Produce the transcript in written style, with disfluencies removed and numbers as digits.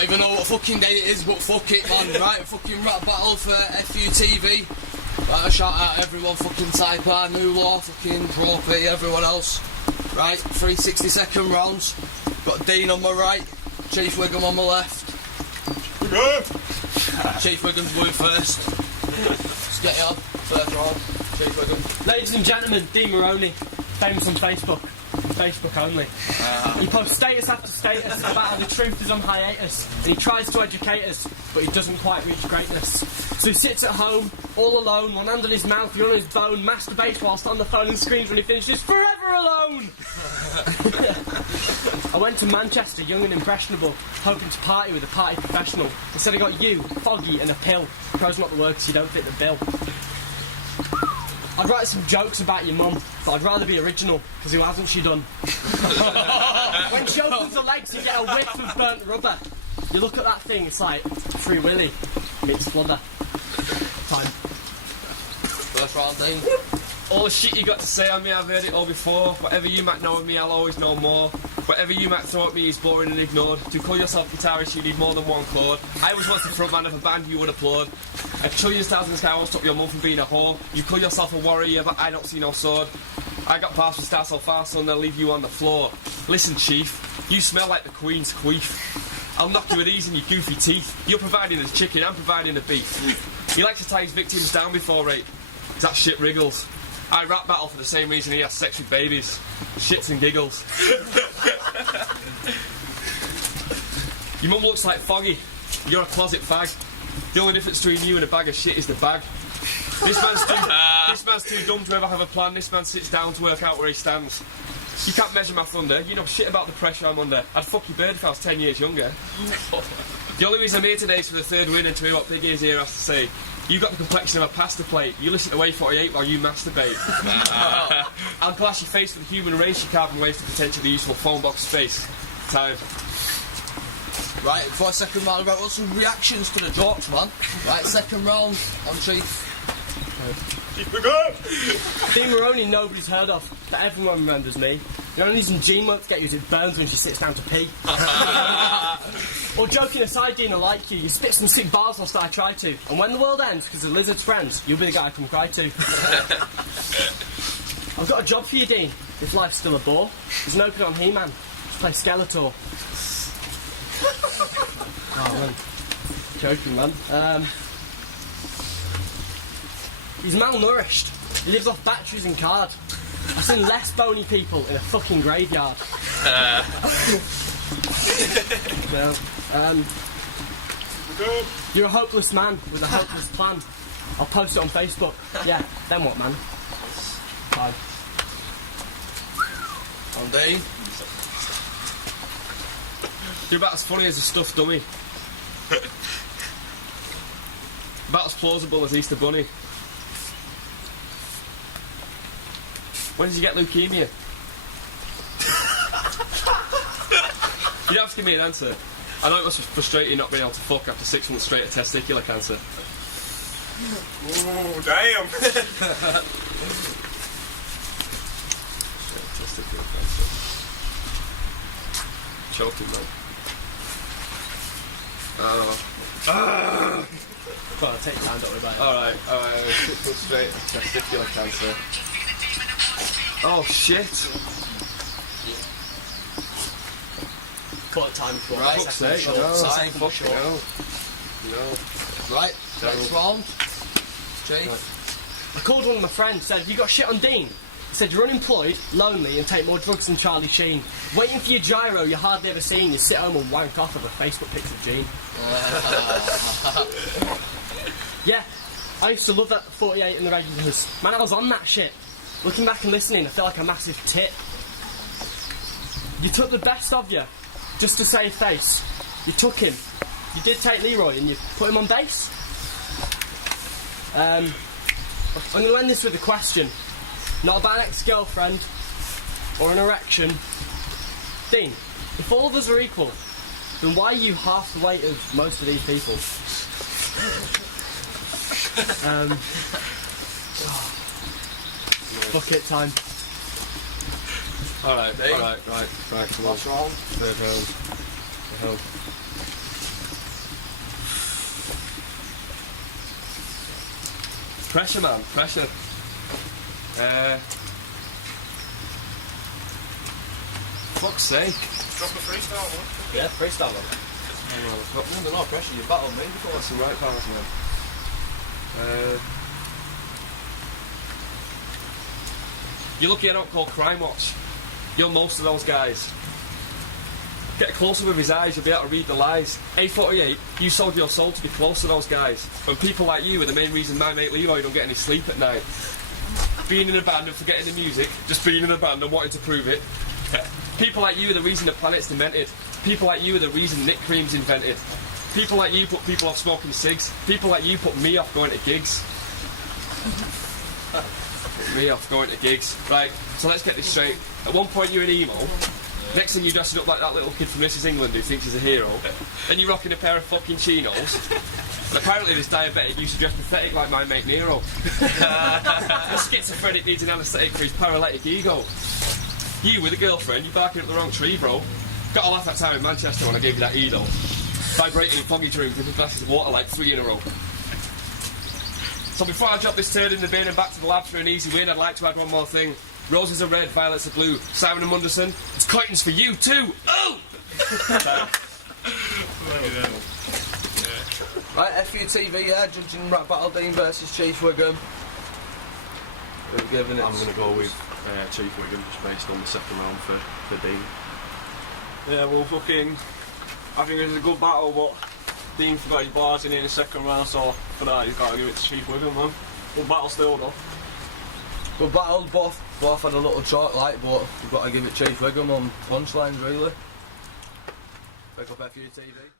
Don't even know what fucking day it is, but fuck it, man. Right, fucking rap battle for FUTV. Right, a shout out everyone, fucking Typer, New Law, fucking Trophy, everyone else. Right, 3 60-second rounds. Got Dean on my right, Cheif Wiggum on my left. Cheif Wiggum's going first. Just get it on, first round. Cheif Wiggum. Ladies and gentlemen, Dean Marroni, famous on Facebook. Facebook only. He posts status after status about how the truth is on hiatus, and he tries to educate us, but he doesn't quite reach greatness. So he sits at home, all alone, one hand on his mouth, the other on his bone, masturbates whilst on the phone and screams when he finishes, "Forever alone!" I went to Manchester, young and impressionable, hoping to party with a party professional. Instead I got you, foggy, and a pill. Pro's not the word because you don't fit the bill. I'd write some jokes about your mum, but I'd rather be original, because who hasn't she done? When she opens her legs, you get a whiff of burnt rubber. You look at that thing, it's like Free Willy meets Flubber. Time. First round, Dean. All the shit you got to say on me, I've heard it all before. Whatever you might know of me, I'll always know more. Whatever you might throw at me is boring and ignored. To call yourself guitarist, you need more than one chord. I was once the frontman of a band you would applaud. A trillion stars in the sky won't stop your mum from being a whore. You call yourself a warrior, but I don't see no sword. I got past with stars so far, son, they'll leave you on the floor. Listen, Chief, you smell like the Queen's queef. I'll knock you with these in your goofy teeth. You're providing the chicken, I'm providing the beef. He likes to tie his victims down before rape. That shit wriggles. I rap battle for the same reason he has sex with babies. Shits and giggles. Your mum looks like Foggy. You're a closet fag. The only difference between you and a bag of shit is the bag. This man's too dumb to ever have a plan. This man sits down to work out where he stands. You can't measure my thunder. You know shit about the pressure I'm under. I'd fuck your bird if I was 10 years younger. The only reason I'm here today is for the third win and to hear what Big Ears here has to say. You've got the complexion of a pasta plate. You listen to Way 48 while you masturbate. I'll glass your face with the human race. You can't waste the potentially useful phone box space. Time. Right, for a second round, I've got some reactions to the jokes, man. Right, second round on Cheif. Dean Marroni, nobody's heard of, but everyone remembers me. The only reason Jean won't get you is it burns when she sits down to pee. Or joking aside, Dean, I like you. You spit some sick bars whilst I try to. And when the world ends, because the lizard's friends, you'll be the guy I come cry to. I've got a job for you, Dean, if life's still a bore. There's an open on He-Man. Just play Skeletor. Oh, man. Joking, man. He's malnourished. He lives off batteries and card. I've seen less bony people in a fucking graveyard. Well, you're a hopeless man with a hopeless plan. I'll post it on Facebook. Yeah, then what, man? Bye. On Dean. You're about as funny as a stuffed dummy. About as plausible as Easter Bunny. When did you get leukemia? You don't have to give me an answer. I know it must be frustrating not being able to fuck after 6 months straight of testicular cancer. Oh, damn! Testicular cancer. Choking, man. Well, take time, don't worry about it. Alright, 6 months straight of testicular cancer. Oh shit! Got time for Right, Fuck's second sake, short, no, second fuck short. no. Right, next round. Cheif. I called one of my friends, said, "Have you got shit on Dean?" He said, "You're unemployed, lonely, and take more drugs than Charlie Sheen. Waiting for your gyro you're hardly ever seen. You sit home and wank off of a Facebook pics of Gene." Yeah, I used to love that 48 in the regulars. Man, I was on that shit. Looking back and listening, I feel like a massive tit. You took the best of you, just to save face. You took him. You did take Leroy and you put him on base. I'm going to end this with a question. Not about an ex-girlfriend or an erection. Dean, if all of us are equal, then why are you half the weight of most of these people? Fuck it, time. Alright, right, come on. Last round. Third round. Pressure, man, pressure. Fuck's sake. Drop a freestyle one. Yeah, freestyle one. No pressure, you battled me before. That's the right pass, man. You're lucky I don't call Crime Watch. You're most of those guys. Get closer with his eyes, you'll be able to read the lies. A48, you sold your soul to be close to those guys. When people like you are the main reason my mate Leroy don't get any sleep at night. Being in a band and forgetting the music, just being in a band and wanting to prove it. People like you are the reason the planet's demented. People like you are the reason Nick Cream's invented. People like you put people off smoking cigs. People like you put me off going to gigs. Put me off going to gigs. Right, so let's get this straight. At one point you're an emo. Next thing you're dressing up like that little kid from Mrs. England who thinks he's a hero. Then you're rocking a pair of fucking chinos. And apparently this diabetic used to dress pathetic like my mate Nero. The schizophrenic needs an anaesthetic for his paralytic ego. You with a girlfriend, you're barking up the wrong tree, bro. Got a laugh that time in Manchester when I gave you that E-though. Vibrating in foggy dreams with glasses of water like 3 in a row. So before I drop this turd in the bin and back to the lab for an easy win, I'd like to add one more thing. Roses are red, violets are blue. Simon and Munderson, it's curtains for you too! Oh! Right, FUTV, yeah, judging rap battle Dean versus Cheif Wiggum. I'm going to go with Cheif Wiggum, just based on the second round for Dean. Yeah, well, fucking, I think it was a good battle, but Dean forgot his bars in the second round, so for that you've got to give it to Cheif Wiggum, man. Good battle still, though. Good battle, both had a little short light, but you've got to give it Cheif Wiggum on punchlines, really. Pick up FUTV.